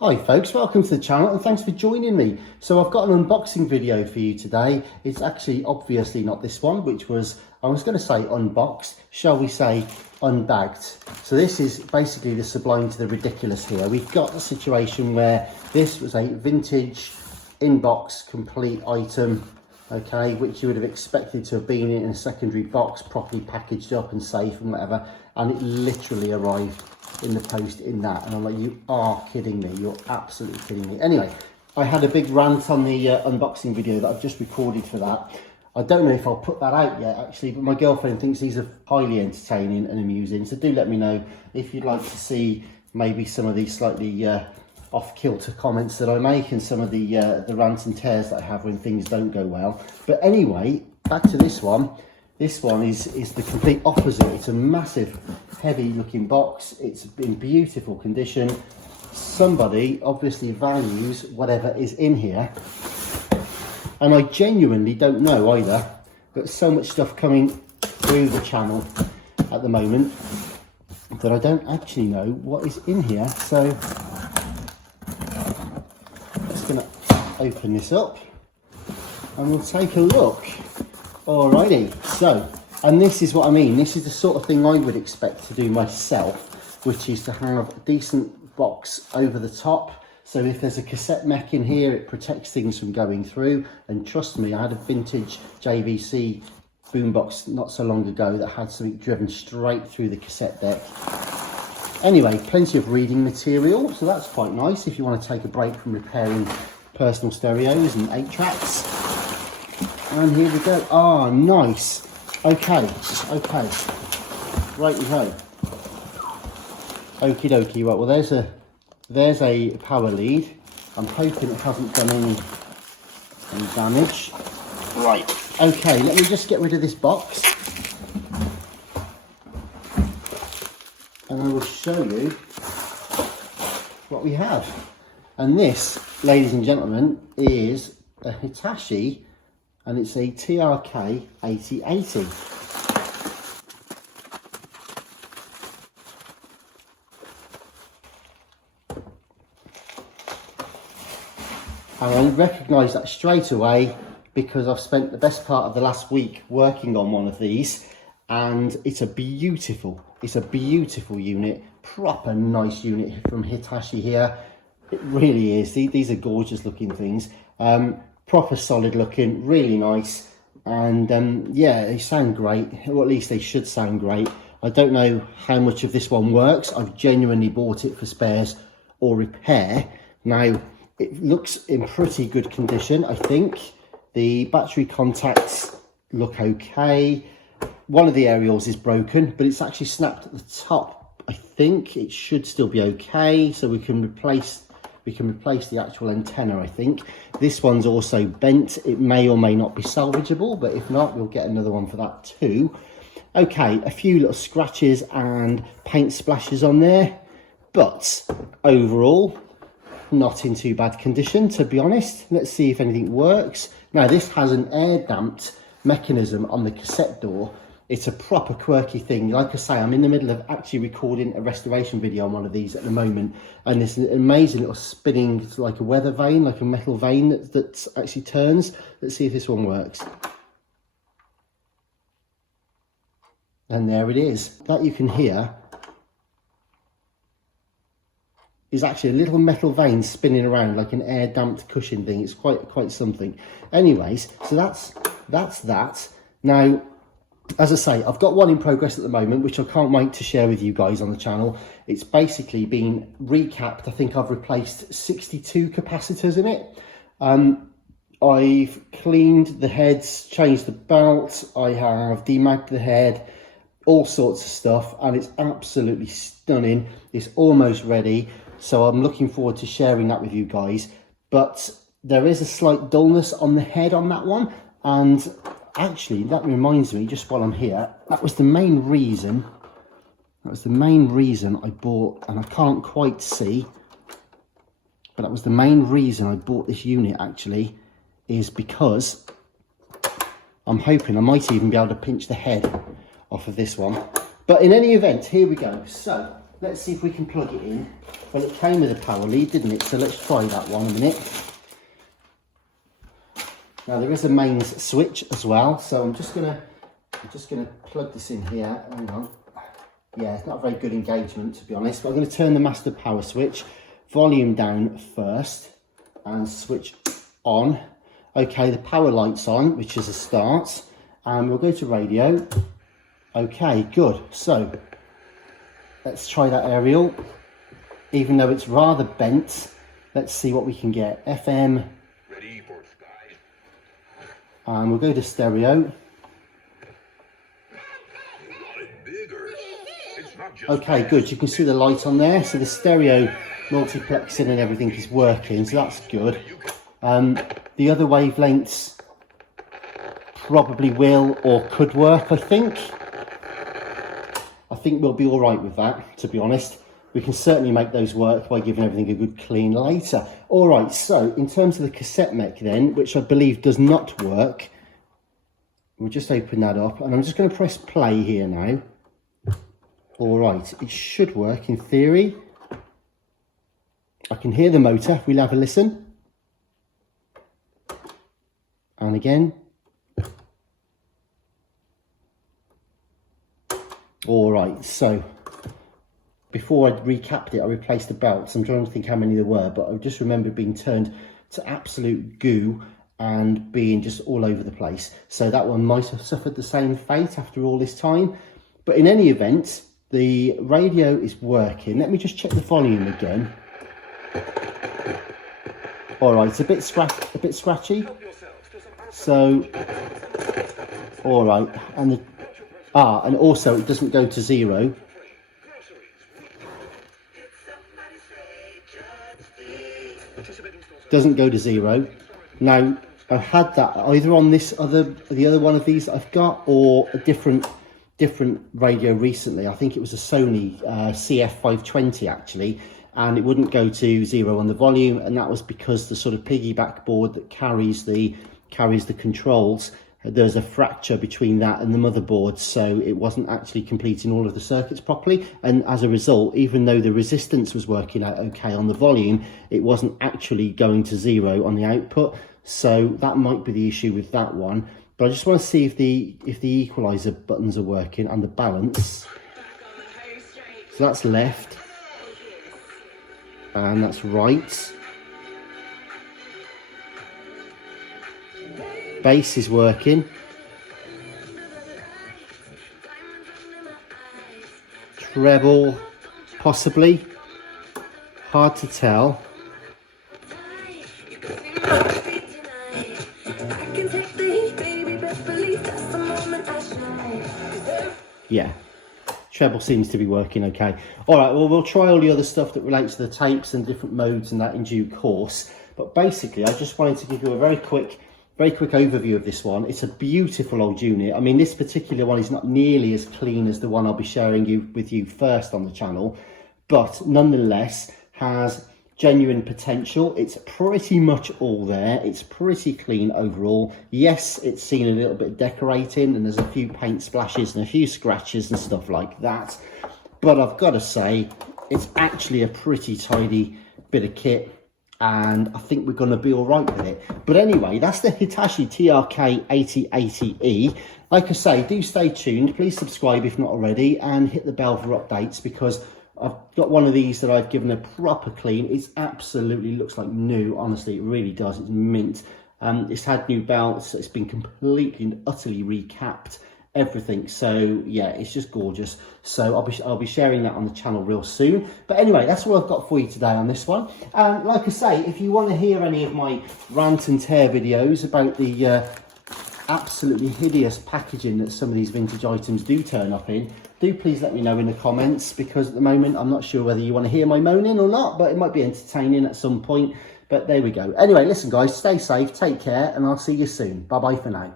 Hi folks, welcome to the channel and thanks for joining me. So I've got an unboxing video for you today. It's actually obviously not this one, which was, I was going to say unboxed, shall we say unbagged. So this is basically the sublime to the ridiculous here. We've got a situation where this was a vintage in-box complete item, okay, which you would have expected to have been in a secondary box, properly packaged up and safe and whatever, and it literally arrived in the post in that, and I'm like, you are kidding me, you're absolutely kidding me. Anyway, I had a big rant on the unboxing video that I've just recorded for that. I don't know if I'll put that out yet actually, but my girlfriend thinks these are highly entertaining and amusing, so do let me know if you'd like to see maybe some of these slightly off-kilter comments that I make and some of the rants and tears that I have when things don't go well. But anyway, back to this one. This one is the complete opposite. It's a massive, heavy looking box. It's in beautiful condition. Somebody obviously values whatever is in here. And I genuinely don't know either. There's so much stuff coming through the channel at the moment that I don't actually know what is in here. So I'm just gonna open this up and we'll take a look. Alrighty, so, and this is what I mean, this is the sort of thing I would expect to do myself, which is to have a decent box over the top, so if there's a cassette mech in here, it protects things from going through. And trust me, I had a vintage JVC boombox not so long ago that had something driven straight through the cassette deck. Anyway, plenty of reading material, so that's quite nice if you want to take a break from repairing personal stereos and 8-tracks. And here we go. Ah, nice. Okay. Righty-ho. Okie dokie. Right, well there's a power lead. I'm hoping it hasn't done any damage. Right. Okay, let me just get rid of this box. And I will show you what we have. And this, ladies and gentlemen, is a Hitachi, and it's a TRK-8080. And I recognise that straight away because I've spent the best part of the last week working on one of these, and it's a beautiful unit, proper nice unit from Hitachi here. It really is. These are gorgeous looking things. Proper solid looking, really nice, and yeah, they sound great, or at least they should sound great. I don't know how much of this one works. I've genuinely bought it for spares or repair. Now, it looks in pretty good condition, I think. The battery contacts look okay. One of the aerials is broken, but it's actually snapped at the top. I think it should still be okay, so we can replace the actual antenna, I think. This one's also bent. It may or may not be salvageable, but if not, we'll get another one for that too. Okay, a few little scratches and paint splashes on there, but overall, not in too bad condition, to be honest. Let's see if anything works. Now, this has an air-damped mechanism on the cassette door. It's a proper quirky thing. Like I say, I'm in the middle of actually recording a restoration video on one of these at the moment, and it's an amazing little spinning, it's like a weather vane, like a metal vane that actually turns. Let's see if this one works. And there it is. That you can hear is actually a little metal vane spinning around like an air damped cushion thing. It's quite something. Anyways, so that's that. Now, as I say, I've got one in progress at the moment, which I can't wait to share with you guys on the channel. It's basically been recapped. I think I've replaced 62 capacitors in it. I've cleaned the heads, changed the belt, I have demagged the head, all sorts of stuff, and it's absolutely stunning. It's almost ready, so I'm looking forward to sharing that with you guys. But there is a slight dullness on the head on that one, and actually, that reminds me, just while I'm here, that was the main reason I bought, and I can't quite see, but that was the main reason I bought this unit actually, is because I'm hoping I might even be able to pinch the head off of this one. But in any event, here we go. So let's see if we can plug it in. Well, it came with a power lead, didn't it? So let's try that one a minute. Now there is a mains switch as well, so I'm just gonna plug this in here. Hang on. Yeah, it's not a very good engagement, to be honest, but I'm going to turn the master power switch, volume down first, and switch on. Okay, the power light's on, which is a start, and we'll go to radio. Okay, good. So let's try that aerial. Even though it's rather bent, let's see what we can get. FM, and we'll go to stereo. Okay, good. You can see the light on there, so the stereo multiplexing and everything is working, so that's good. The other wavelengths probably will or could work, I think. I think we'll be all right with that, to be honest. We can certainly make those work by giving everything a good clean later. All right, so in terms of the cassette mech then, which I believe does not work, we'll just open that up, and I'm just going to press play here now. All right, it should work in theory. I can hear the motor. We'll have a listen. And again. All right, so before I recapped it, I replaced the belts. I'm trying to think how many there were, but I just remember being turned to absolute goo and being just all over the place. So that one might have suffered the same fate after all this time. But in any event, the radio is working. Let me just check the volume again. All right, it's a bit scratchy. So, all right, and and also it doesn't go to 0. Doesn't go to 0. Now, I've had that either on the other one of these that I've got, or a different radio recently. I think it was a Sony CF520 actually, and it wouldn't go to 0 on the volume, and that was because the sort of piggyback board that carries the controls, there's a fracture between that and the motherboard, so it wasn't actually completing all of the circuits properly, and as a result, even though the resistance was working out okay on the volume, it wasn't actually going to 0 on the output. So that might be the issue with that one. But I just want to see if the equalizer buttons are working and the balance. So that's left. And that's right. Bass is working. Treble, possibly. Hard to tell. Yeah, treble seems to be working okay. All right, well, we'll try all the other stuff that relates to the tapes and different modes and that in due course. But basically, I just wanted to give you a very quick overview of this one. It's a beautiful old unit. I mean, this particular one is not nearly as clean as the one I'll be sharing with you first on the channel, but nonetheless has genuine potential. It's pretty much all there. It's pretty clean overall. Yes, it's seen a little bit of decorating, and there's a few paint splashes and a few scratches and stuff like that. But I've got to say, it's actually a pretty tidy bit of kit, and I think we're going to be all right with it. But anyway, that's the Hitachi TRK-8080E. Like I say, do stay tuned. Please subscribe if not already, and hit the bell for updates, because I've got one of these that I've given a proper clean. It's absolutely looks like new. Honestly, it really does. It's mint. It's had new belts. It's been completely and utterly recapped. Everything. So yeah, it's just gorgeous. So I'll be sharing that on the channel real soon. But anyway, that's all I've got for you today on this one. Like I say, if you want to hear any of my rant and tear videos about the absolutely hideous packaging that some of these vintage items do turn up in, do please let me know in the comments, because at the moment I'm not sure whether you want to hear my moaning or not, but it might be entertaining at some point. But there we go. Anyway, listen guys, stay safe, take care, and I'll see you soon. Bye bye for now.